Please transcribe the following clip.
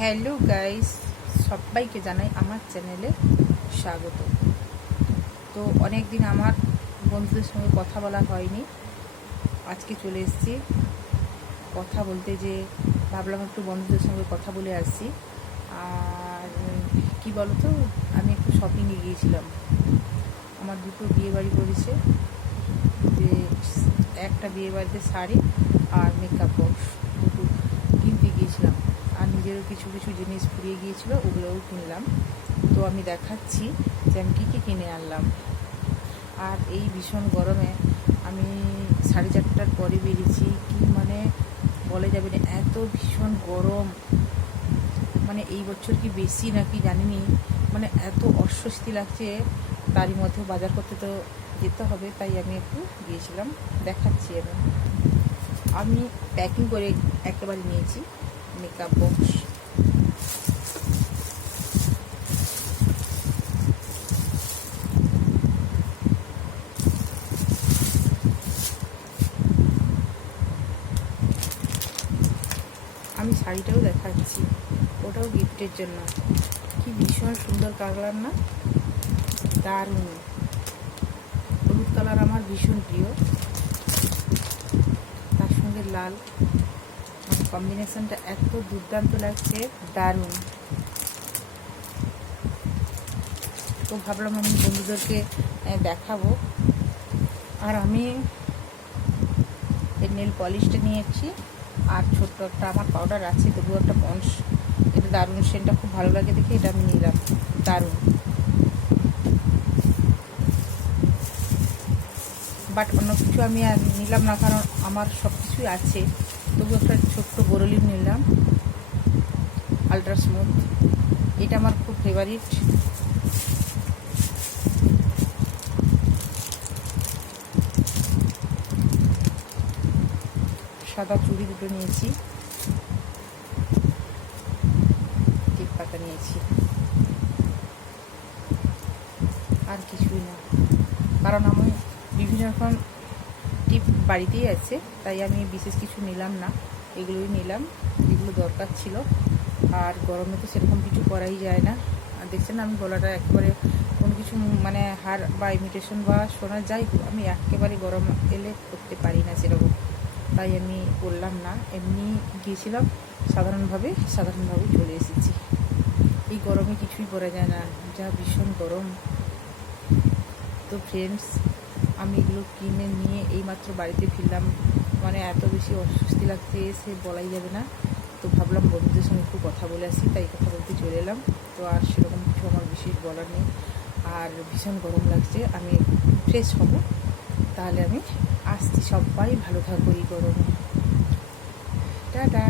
Hello guys, সবাইকে জানাই আমার চ্যানেলে স্বাগত। তো অনেক দিন আমার বন্ধুদের সঙ্গে কথা বলা হয়নি, আজকে চলে এসেছি কথা বলতে। যে ভাবলাম একটু বন্ধুদের সঙ্গে কথা বলে আসি। আর কি বলো তো, আমি একটু শপিংয়ে গিয়েছিলাম। আমার দুটো বিয়ে বাড়ি পড়েছে, যে একটা বিয়ে বাড়িতে শাড়ি আর মেকআপ বক্স দুটো কিনতে গিয়েছিলাম। আর নিজেরও কিছু কিছু জিনিস ফুরিয়ে গিয়েছিলো, ওগুলোও কিনলাম। তো আমি দেখাচ্ছি যে আমি কী কী কিনে আনলাম। আর এই ভীষণ গরমে আমি 4:30টার পরে বেরিয়েছি, কি মানে বলে যাবে না, এত ভীষণ গরম। মানে এই বছর কি বেশি নাকি জানিনি, মানে এত অস্বস্তি লাগছে। তারই মধ্যে বাজার করতে তো যেতে হবে, তাই আমি একটু গিয়েছিলাম। দেখাচ্ছি আমি প্যাকিং করে একেবারে নিয়েছি মেকআপ বক্স। আমি শাড়িটাও দেখাচ্ছি, ওটাও গিফটের জন্য। কি ভীষণ সুন্দর কালার না, দারুণ। হলুদ কালার আমার ভীষণ প্রিয়, তার সঙ্গে লাল, কম্বিনেশনটা এত দুর্দান্ত লাগছে, দারুণ। তো ভাবলাম আমি বন্ধুদেরকে দেখাবো। আর আমি এই নেল পলিশটা নিয়েছি, আর ছোট্ট একটা আমার পাউডার আছে, তবুও একটা পন্স, এটা দারুণ, সেন্টটা খুব ভালো লাগে দেখে এটা আমি নিলাম, দারুণ। বাট অন্য কিছু আমি আর নিলাম না, কারণ আমার সব কিছুই আছে। তবু একটা ছোট্ট বোরোলিন নিলাম, আলট্রা স্মুথ, এটা আমার খুব ফেভারিট। সাদা চুড়ি দুটো নিয়েছি, টিপ পাতা নিয়েছি, আর কিছুই না, কারণ আমি বিভিন্ন রকম টিপ বাড়িতেই আছে, তাই আমি বিশেষ কিছু নিলাম না, এগুলোই নিলাম, এগুলো দরকার ছিল। আর গরমে তো সেরকম কিছু করাই যায় না। আর দেখছেন আমি গলাটা একেবারে কোনো কিছু মানে হার বা ইমিটেশন বা সোনা যাই হোক, আমি একেবারে গরম এলে করতে পারি না সেরকম, তাই আমি করলাম না। এমনি গিয়েছিলাম, সাধারণভাবে চলে এসেছি। এই গরমে কিছুই করা যায় না, যা ভীষণ গরম। তো ফ্রেন্ডস, আমি এগুলো কিনে নিয়ে এইমাত্র বাড়িতে ফিরলাম, মানে এত বেশি অস্বস্তি লাগছে সে বলাই যাবে না। তো ভাবলাম বন্ধুদের সঙ্গে একটু কথা বলে আসি, তাই কথা বলতে চলে এলাম। তো আর সেরকম কিছু আমার বিশেষ বলার নেই। আর ভীষণ গরম লাগছে, আমি ফ্রেশ হব, তাহলে আমি আসছি। সবাই ভালো থাকবো এই গরমে। টাটা।